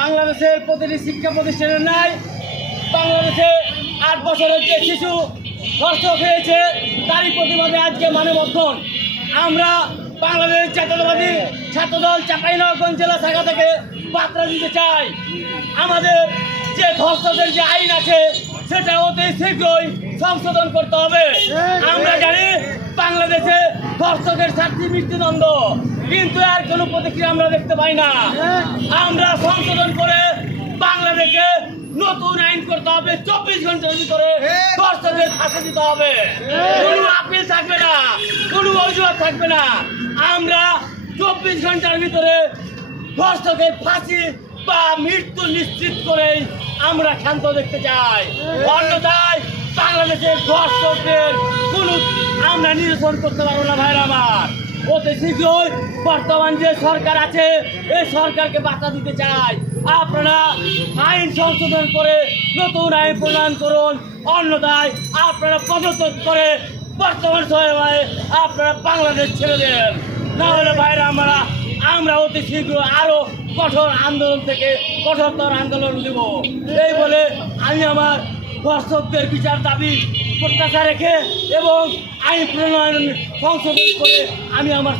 বাংলাদেশের প্রতিটি শিক্ষা প্রতিষ্ঠানের নাই বাংলাদেশে 8 বছরের যে শিশু ধর্ষক হয়েছে তারই প্রতিবাদে আজকে মানববন্ধন। আমরা বাংলাদেশ জাতীয়তাবাদী ছাত্রদল চাঁপাইনবাবগঞ্জ জেলা শাখা থেকে বার্তা দিতে চাই, আমাদের যে ধর্ষকের যে আইন আছে সেটা অতি শীঘ্রই সংশোধন করতে হবে। আমরা জানি বাংলাদেশে ধর্ষকের শাস্তি মৃত্যুদণ্ড, কিন্তু আর কোনো প্রতিক্রিয়া আমরা দেখতে পাই না। আমরা সংশোধন করে বাংলাদেশে নতুন আইন করতে হবে, 24 ঘন্টার ভিতরে ধর্ষকের ফাঁসি দিতে হবে, কোনো আপিল থাকবে না, কোনো অজুহাত থাকবে না। আমরা 24 ঘন্টার ভিতরে ধর্ষকের ফাঁসি বা মৃত্যু নিশ্চিত করেই আমরা ক্ষান্ত দেখতে চাই। অন্যথায় বাংলাদেশের ধর্ষকদের কোনো আমরা নিরসন করতে পারবো না। ভাইরা আমার, অতি শীঘ্রই বর্তমান যে সরকার আছে এই সরকারকে বার্তা দিতে চাই, আপনারা আইন সংশোধন করে নতুন আইন প্রণয়ন করুন, অন্যথায় আপনারা পদত্যাগ করে বর্তমান সময়ে আপনারা বাংলাদেশ ছেড়ে দেন। নাহলে ভাইরা আমরা অতি শীঘ্র আরো কঠোর আন্দোলন থেকে কঠোরতর আন্দোলন দেব। এই বলে আমি আমার ধর্ষকদের বিচার দাবি প্রত্যাশা রেখে এবং আইন প্রণয়ন সংশোধন করে আমি আমার